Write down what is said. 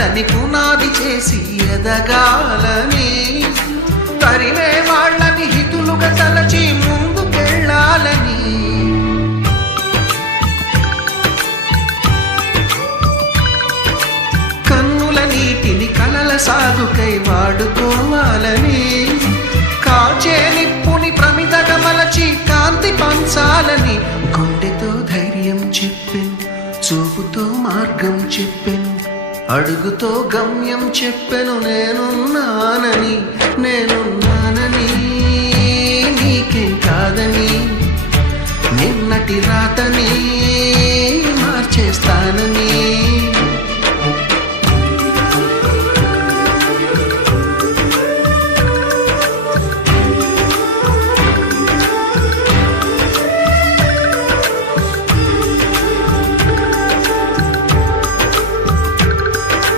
వాళ్ళని పునాది చేసి ఎదగాలని, తరిమే వాళ్ళని హితులుగా తలచి ముందుకెళ్ళాలని, కన్నుల నీటిని కలల సాగుకై వాడుకోవాలని, కాచే నిప్పుని ప్రమిదగా మలచి కాంతి పంచాలని, గుండెతో ధైర్యం చెప్పెను, చూపుతో మార్గం చెప్పెను, అడుగుతో గమ్యం చెప్పెను, నేనున్నానని నీకేం కాదని, నిన్నటి రాతని మార్చేస్తానని.